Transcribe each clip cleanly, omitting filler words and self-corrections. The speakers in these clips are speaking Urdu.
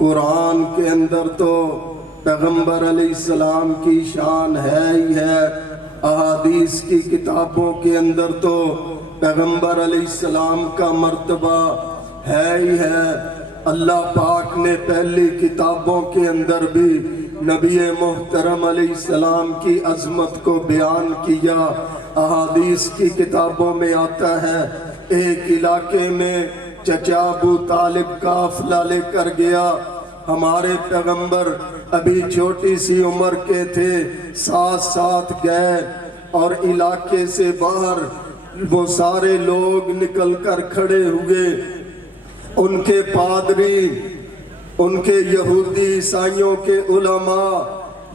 قرآن کے اندر تو پیغمبر علیہ السلام کی شان ہے ہی ہے، احادیث کی کتابوں کے اندر تو پیغمبر علیہ السلام کا مرتبہ ہے ہی ہے۔ اللہ پاک نے پہلی کتابوں کے اندر بھی نبی محترم علیہ السلام کی عظمت کو بیان کیا۔ احادیث کی کتابوں میں آتا ہے ایک علاقے میں چچا ابو طالب قافلہ لے کر گیا، ہمارے پیغمبر ابھی چھوٹی سی عمر کے تھے، ساتھ ساتھ گئے اور علاقے سے باہر وہ سارے لوگ نکل کر کھڑے ہوئے، ان کے پادری، ان کے یہودی عیسائیوں کے علماء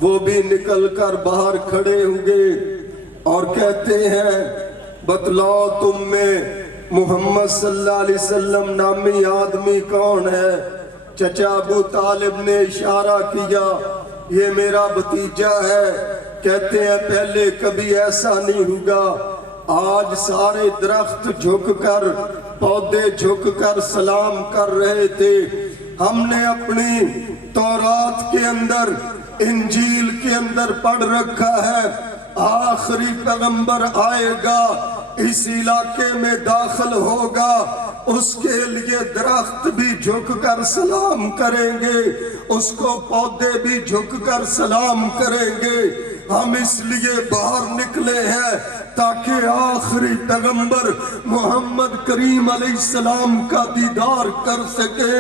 وہ بھی نکل کر باہر کھڑے ہوئے اور کہتے ہیں بتلاؤ تم میں محمد صلی اللہ علیہ وسلم نامی آدمی کون ہے؟ چچا ابو طالب نے اشارہ کیا یہ میرا بھتیجا ہے۔ کہتے ہیں پہلے کبھی ایسا نہیں ہوگا، آج سارے درخت جھک کر، پودے جھک کر سلام کر رہے تھے۔ ہم نے اپنی تورات کے اندر، انجیل کے اندر پڑھ رکھا ہے آخری پیغمبر آئے گا، اس علاقے میں داخل ہوگا، اس کے لیے درخت بھی جھک کر سلام کریں گے، اس کو پودے بھی جھک کر سلام کریں گے۔ ہم اس لیے باہر نکلے ہیں تاکہ آخری پیغمبر محمد کریم علیہ السلام کا دیدار کر سکے۔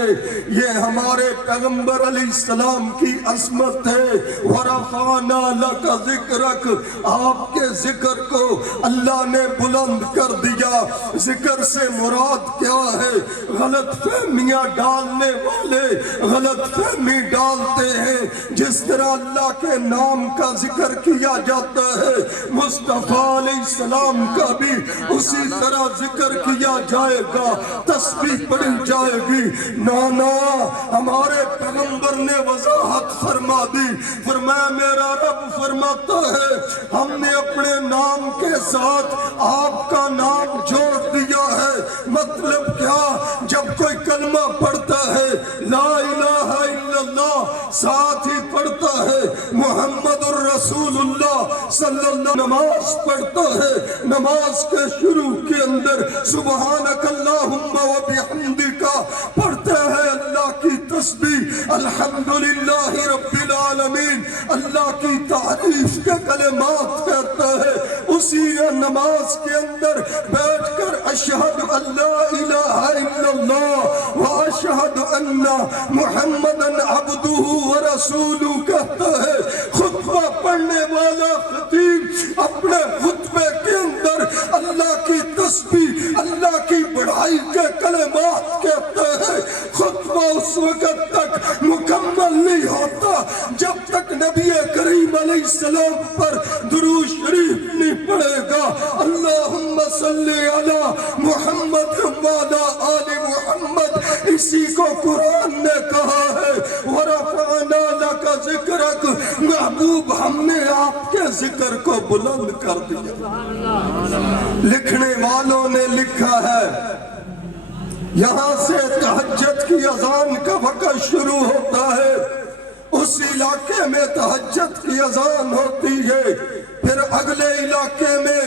یہ ہمارے پیغمبر علیہ السلام کی عظمت ہے۔ وَرَفَعْنَا لَكَ ذِكْرَكَ، آپ کے ذکر کو اللہ نے بلند کر دیا۔ ذکر سے مراد کیا ہے؟ غلط فہمیاں ڈالنے والے غلط فہمی ڈالتے ہیں۔ جس طرح اللہ کے نام کا ذکر کیا جاتا ہے، مصطفیٰ علیہ السلام کا بھی اسی طرح ذکر کیا جائے گا، تسبیح پڑھی جائے گی۔ نانا ہمارے پیغمبر نے وضاحت فرما دی، فرمایا میرا رب فرماتا ہے ہم نے اپنے نام کے ساتھ آپ کا نام جوڑ دیا ہے۔ مطلب کیا؟ جب کوئی کلمہ پڑھتا ہے لا الہ الا اللہ، ساتھ ہی پڑھتا ہے محمد الرسول اللہ صلی اللہ، نماز پڑھتا ہے، نماز کے شروع کے اندر سبحانک اللہم و بحمدک پڑھتا ہے، اللہ کی تسبیح الحمدللہ رب العالمین، اللہ کی تعریف کے کلمات کہتا ہے۔ اسی نماز کے اندر بیٹھ کر اشہد ان لا الہ الا اللہ و اشہد ان محمدن عبدہ و رسولہ کہتا ہے۔ خطبہ پڑھنے والا خطیب اپنے خطبے کے اندر اللہ کی تسبیح، اللہ کی بڑائی کے کلمات کہتا ہے۔ خطبہ اس وقت تک مکمل نہیں ہوتا جب تک نبی کریم علیہ السلام پر درود شریف نہیں پڑھے گا۔ اللہم صلی علی محمد وعلی آل محمد، اسی کو قرآن نے کہا ہے وَرَفَعْنَا لَكَ ذِكْرَكَ، محبوب ہم نے آپ کے ذکر کو بلند کر دیا۔ لکھنے والوں نے لکھا ہے یہاں سے تہجد کی اذان کا وقت شروع ہوتا ہے، اس علاقے میں تہجد کی اذان ہوتی ہے، پھر اگلے علاقے میں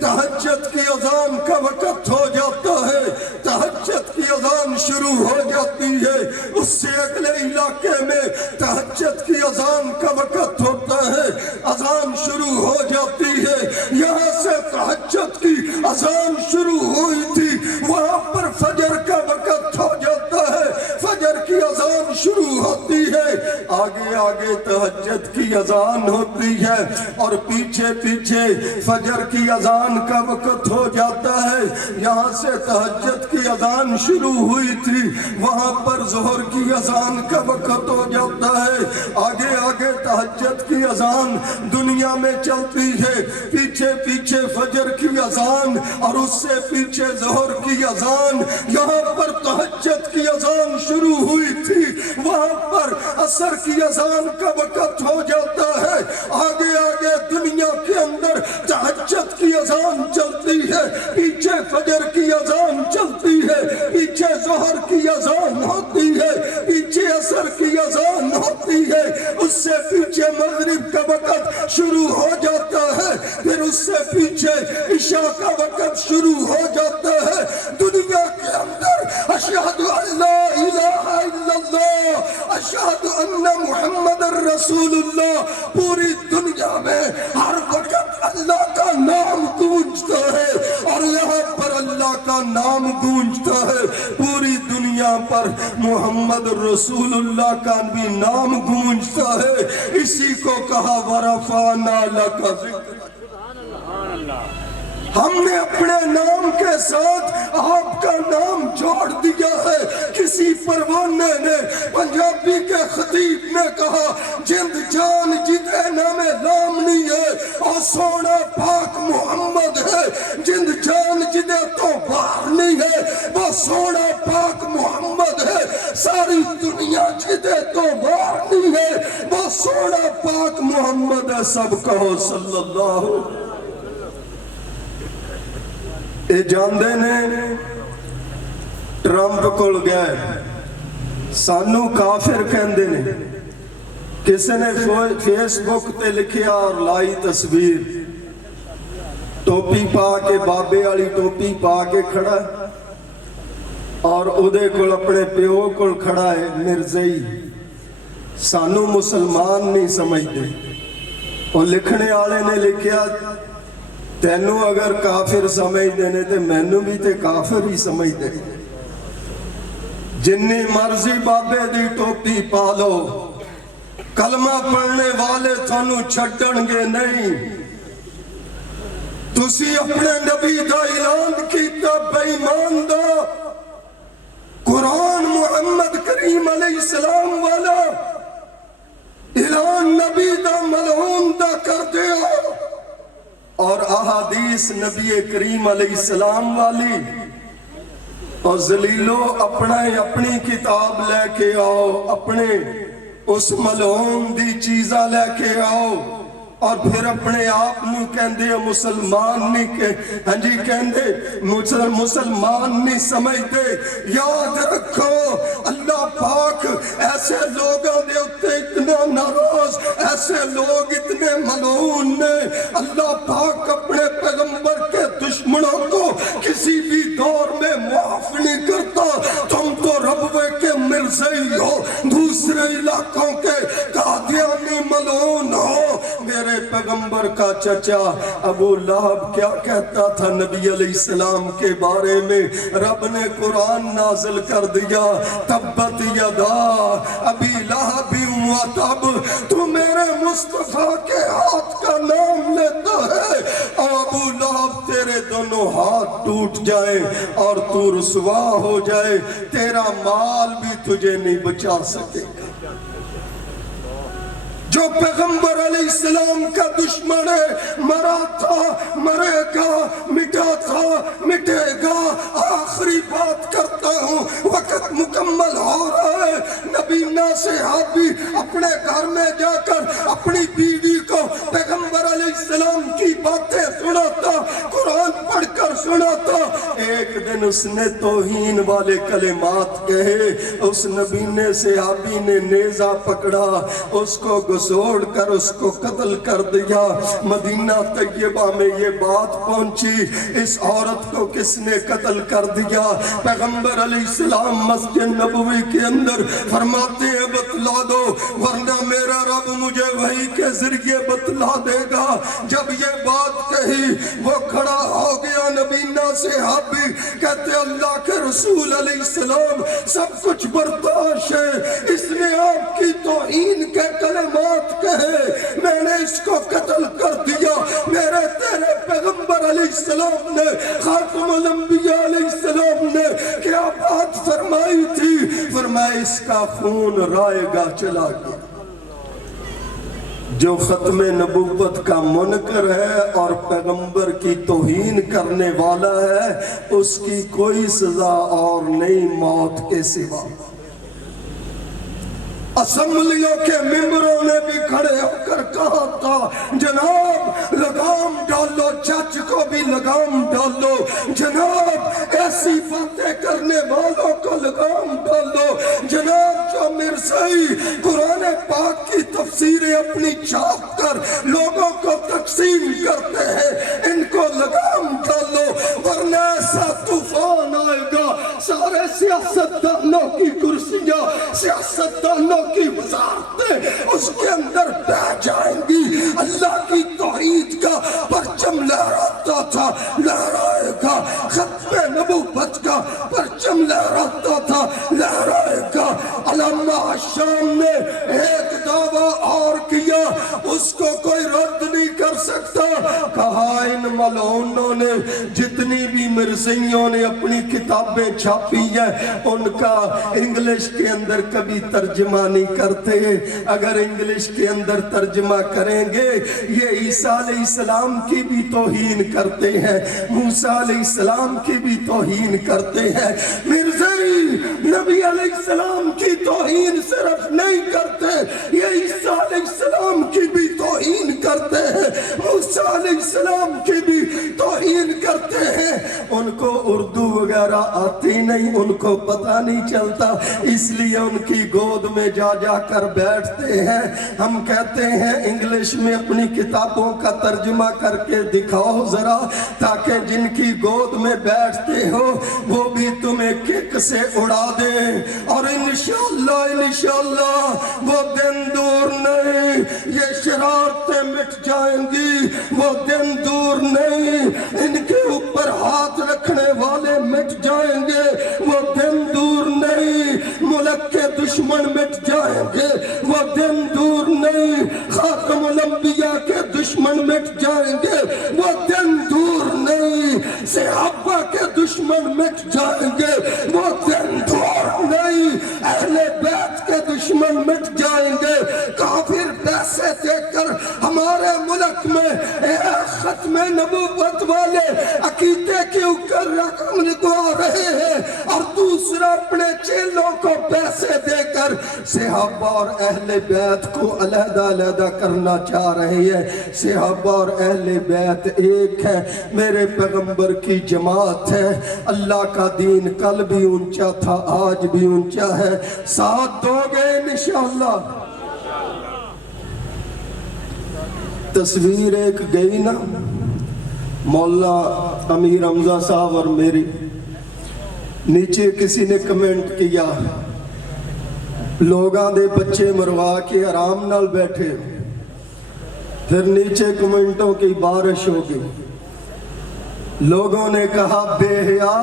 تہجد کی اذان کا وقت ہو جاتا ہے، تہجد کی اذان شروع ہو جاتی ہے، اس سے اگلے علاقے میں تہجد کی اذان کا وقت ہوتا ہے، اذان شروع ہو جاتی ہے۔ یہاں سے تہجد کی اذان شروع ہوئی تھی، وہاں پر فجر کا وقت ہو جاتا ہے، فجر کی اذان شروع ہوتی ہے، آگے آگے تہجد کی اذان ہوتی ہے اور پیچھے پیچھے فجر کی اذان کا وقت ہو جاتا ہے۔ یہاں سے تہجد کی اذان شروع ہوئی تھی، وہاں پر ظہر کی اذان کا وقت ہو جاتا ہے، آگے آگے تہجد کی اذان دنیا میں چلتی ہے، پیچھے پیچھے فجر کی اذان اور اس سے پیچھے ظہر کی اذان۔ یہاں پر تہجد کی اذان شروع ہوئی تھی، وہاں پر عصر کی اذان کا وقت ہو جاتا ہے، آگے آگے دنیا کے اندر تہجد کی اذان چلتی ہے، پیچھے فجر کی اذان چلتی ہے، پیچھے پیچھے ظہر کی اذان ہوتی ہے، پیچھے عصر کی اذان ہوتی ہے، اس سے پیچھے مغرب کا وقت شروع ہو جاتا ہے، پھر اس سے پیچھے عشاء کا وقت شروع ہو جاتا ہے۔ دنیا کے اندر اشہد ان لا الہ الا اللہ، اشہد ان محمد رسول اللہ، پوری دنیا میں ہر وقت اللہ کا نام گونجتا ہے، اور یہاں پر اللہ کا نام گونجتا ہے، پوری دنیا پر محمد رسول اللہ کا بھی نام گونجتا ہے۔ اسی کو کہا وَرَفَعْنَا لَكَ ذِکْرَکَ، ہم نے اپنے نام کے ساتھ آپ کا نام جوڑ دیا ہے۔ کسی پروانے نے پنجابی کے خطیب نے کہا جند جان جدے نام لامنی ہے اور سونا پاک محمد ہے، جند جان جدے تو باہر نہیں ہے وہ سونا پاک محمد ہے، ساری دنیا جدے تو باہر نہیں ہے وہ سونا پاک محمد ہے۔ سب کہو صلی اللہ علیہ وسلم۔ اے جاندے نے ٹرمپ کول گئے، سانو کافر کہندے نے، کسی نے فیس بک تے لکھیا اور لائی تصویر، ٹوپی پا کے، بابے والی ٹوپی پا کے کھڑا ہے، اور اودے کول اپنے پیو کول کھڑا ہے مرزائی، سانو مسلمان نہیں سمجھتے۔ اور لکھنے والے نے لکھیا تینوں اگر کافر سمجھ دینے تے مینوں بھی تے کافر ہی سمجھ دے، جنی مرضی بابے دی ٹوپی پالو، کلمہ پڑھنے والے تھانوں چھڈن گے نہیں۔ تسی اپنے نبی دا اعلان کیتا بے ایمان دا، قرآن محمد کریم علیہ السلام والا اعلان نبی دا ملعون دا کر دے ہو، اور احادیث نبی کریم علیہ السلام والی، اور ذلیلو اپنی کتاب لے کے آؤ، اپنے اس ملعون دی چیزاں لے کے آؤ، اور پھر اپنے آپ نو کہندے مسلمان نہیں ہاں جی کہندے مسلمان نہیں سمجھتے۔ یاد رکھو اللہ پاک ایسے لوگوں دے اتے اتنا ناراض، ایسے لوگ اتنے ملعون نے، اللہ پاک اپنے پیغمبر کے دشمنوں کو کسی بھی دور میں معاف نہیں کرتا۔ تم تو ربوے کے مرزائی ہو، دوسرے علاقوں کے قادیانی ملعون ہو۔ میرے پیغمبر کا چچا ابو لہب کیا کہتا تھا نبی علیہ السلام کے بارے میں؟ رب نے قرآن نازل کر دیا، تبت یدا ابی لہب و تب، تو میرے مصطفیٰ کے ہاتھ کا نام لیتا ہے اور ابو لہب تیرے دونوں ہاتھ ٹوٹ جائیں اور تو رسوا ہو جائے، تیرا مال بھی تجھے نہیں بچا سکے گا۔ جو پیغمبر علیہ السلام کا دشمن ہے، مرا تھا، مرے گا، مٹا تھا، مٹے گا۔ آخری بات کرتا ہوں، وقت مکمل ہو رہا ہے۔ نبینا صحابی اپنے گھر میں جا کر اپنی بیوی کو پیغمبر علیہ السلام کی باتیں سناتا، قرآن پڑھ کر سناتا۔ ایک دن اس نے توہین والے کلمات کہے، اس نبینے صحابی نے نیزہ پکڑا، اس کو گھسوڑ کر اس کو قتل کر دیا۔ مدینہ طیبہ میں یہ بات پہنچی، اس عورت کو کس نے قتل کر دیا؟ پیغمبر علیہ السلام مسجد نبوی کے اندر فرماتے ہیں بتلا دو ورنہ میرا رب مجھے وحی کے ذریعے بتلا دے گا۔ جب یہ بات کہی وہ کھڑا ہو گیا نبینا صحابی، کہتے اللہ کے رسول علیہ السلام سب کچھ برداشت ہے، اس نے آپ کی توہین کے کلمات کہے، میں نے اس کو قتل کر دیا۔ میرے تیرے پیغمبر علیہ السلام نے، خاتم الانبیاء علیہ السلام نے کیا بات فرمائی تھی؟ فرمایا اس کا خون رائے گا چلا گیا۔ جو ختم نبوت کا منکر ہے اور پیغمبر کی توہین کرنے والا ہے، اس کی کوئی سزا اور نہیں موت کے سوا۔ اسمبلیوں کے ممبروں نے بھی کھڑے ہو کر کہا تھا جناب لگام ڈالو، جج کو بھی لگام ڈالو، جناب ایسی باتیں کرنے والوں کو لگام ڈالو، جناب جو مرزائی قرآن پاک کی تفسیریں اپنی چھاپ کر لوگوں کو تقسیم کرتے ہیں ان کو لگام ڈالو، ورنہ ایسا طوفان آئے گا سارے سیاستدانوں کی کرسیاں، سیاستدانوں کی وزارتیں اس کے اندر بہ جائیں گی۔ اللہ کی توحید کا پرچم لہراتا تھا، لہرائے گا، ختم نبوت کا پرچم لہراتا تھا، لہرائے گا۔ علامہ شام نے ایک دعویٰ اور کیا، اس کو کوئی رد نہیں کر سکتا، کہا ان ملعونوں نے جتنی بھی مرزائیوں نے اپنی کتابیں چھاپی ہیں ان کا انگلش کے اندر کبھی ترجمہ نہیں کرتے، اگر انگلش کے اندر ترجمہ کریں گے یہ عیسیٰ علیہ السلام کی بھی توہین کرتے ہیں، موسیٰ علیہ السلام کی بھی توہین کرتے ہیں۔ مرزائی نبی علیہ السلام کی توہین صرف نہیں کرتے، یہ عیسیٰ علیہ السلام کی بھی توہین کرتے ہیں، موسیٰ علیہ السلام کی بھی توہین کرتے ہیں۔ ان کو اردو وغیرہ آتی نہیں، ان کو پتہ نہیں چلتا، اس لیے ان کی گود میں جا جا کر بیٹھتے ہیں۔ ہم کہتے ہیں انگلش میں اپنی کتابوں کا ترجمہ کر کے دکھاؤ ذرا، تاکہ جن کی گود میں بیٹھتے ہو وہ بھی تمہیں کک سے اڑا دیں، اور انشاءاللہ وہ دن دور نہیں، یہ شرارتیں مٹ جائیں گی، وہ دن دور نہیں، ان کے اوپر ہاتھ رکھنے والے مٹ جائیں گے، وہ دن دور نہیں، ملک کے دشمن مٹ جائیں گے، وہ دن دور نہیں، خاتم الانبیاء کے دشمن مٹ جائیں گے، وہ دن دور نہیں، صحابہ کے دشمن مٹ جائیں گے، وہ دن دور نہیں، اہل بیت کے دشمن مٹ جائیں گے۔ کافر پیسے دے کر ہمارے ملک میں ختم نبوت والے عقیدے کے اوپر رقم لگوا رہے ہیں، اور دوسرا اپنے چیلوں کو پیسے دے کر صحابہ اور اہل بیت کو علیحدہ علیحدہ کرنا چاہ رہے ہیں۔ صحابہ اور اہل بیت ایک ہے، میرے پیغمبر کی جماعت ہے، اللہ کا دین کل بھی اونچا تھا آج بھی اونچا ہے، ساتھ دو گے انشاءاللہ۔ تصویر ایک گئی نا مولا امیر حمزہ صاحب اور میری، نیچے کسی نے کمنٹ کیا لوگاں دے بچے مروا کے آرام نال بیٹھے، پھر نیچے کمنٹوں کی بارش ہو گئی، لوگوں نے کہا بے حیا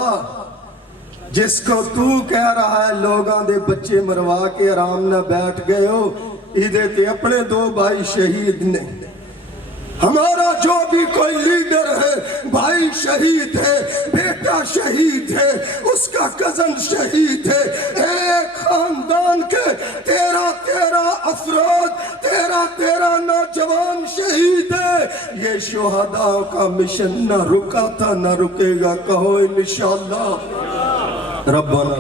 جس کو تو کہہ رہا ہے لوگاں دے بچے مروا کے آرام نہ بیٹھ گئے ہو، ادھے تے اپنے دو بھائی شہید نے، ہمارا جو بھی کوئی لیڈر ہے بھائی شہید ہے، بیٹا شہید ہے، اس کا کزن شہید ہے، ایک خاندان کے 13 افراد 13 نوجوان شہید ہے۔ یہ شہداء کا مشن نہ رکا تھا نہ رکے گا، کہو انشاءاللہ۔ ربنا